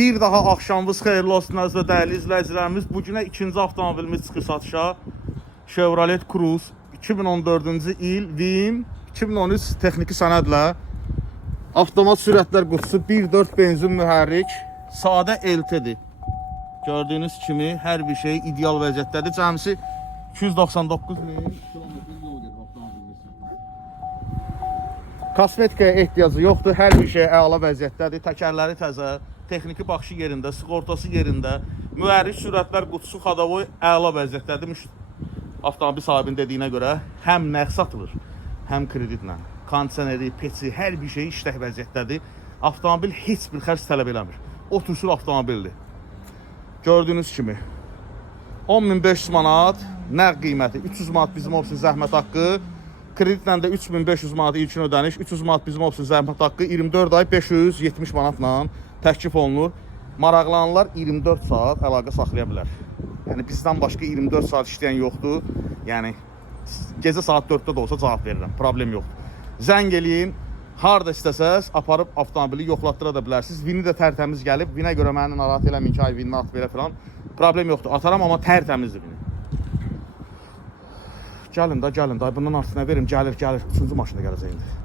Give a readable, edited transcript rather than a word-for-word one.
Bir daha axşamınız xeyirli olsun əziz və dəyərli izləyicilərimiz. Bugünə ikinci avtomobilimiz çıxır satışa. Chevrolet Cruze 2014-cü il VIN 2013 texniki sənədlə avtomat sürətlər qutusu 1.4 benzin mühərrik, sadə LT-dir. Gördüyünüz kimi hər bir şey ideal vəziyyətdədir. Cəmsi 299 min kilometr yol gedir avtomobilimiz. Kosmetikaya ehtiyacı yoxdur. Hər bir şey əla vəziyyətdədir. Təkərləri təzə, texniki baxışı yerində, sığortası yerində. Mühərrik sürətlər qutusu xadavoy əla vəziyyətdədir. Avtomobil sahibinin dediyinə görə həm nəqd satılır, həm kreditlə. Kondisioneri, peçi, hər bir şey işlək vəziyyətdədir. Avtomobil heç bir xərc tələb eləmir. Oturuşur avtomobildir. Gördüyünüz kimi 10.500 manat nəqd qiyməti, 300 manat bizim olsun zəhmət haqqı, kreditlə də 3.500 manat ilkin ödəniş, 300 manat bizim olsun zəhmət haqqı, 24 ay 570 manatla təklif olunur. Maraqlananlar 24 saat əlaqə saxlaya bilər. Yəni bizdən başqa 24 saat işləyən yoxdur. Yəni gecə saat 4-də də olsa cavab verirəm, problem yoxdur. Zəng eləyin, harda istəsəz aparıb avtomobili yoxlatdıra da bilərsiniz. Vini də tərtəmiz gəlib. Vinə görə məni narahat eləməyin ki, ay vinini at belə filan. Problem yoxdur. Ataram, amma tərtəmizdir vini. Gəlin də, gəlin də. Bundan artıq nə verim? Gəlir. 3-cü maşında gələcək indi.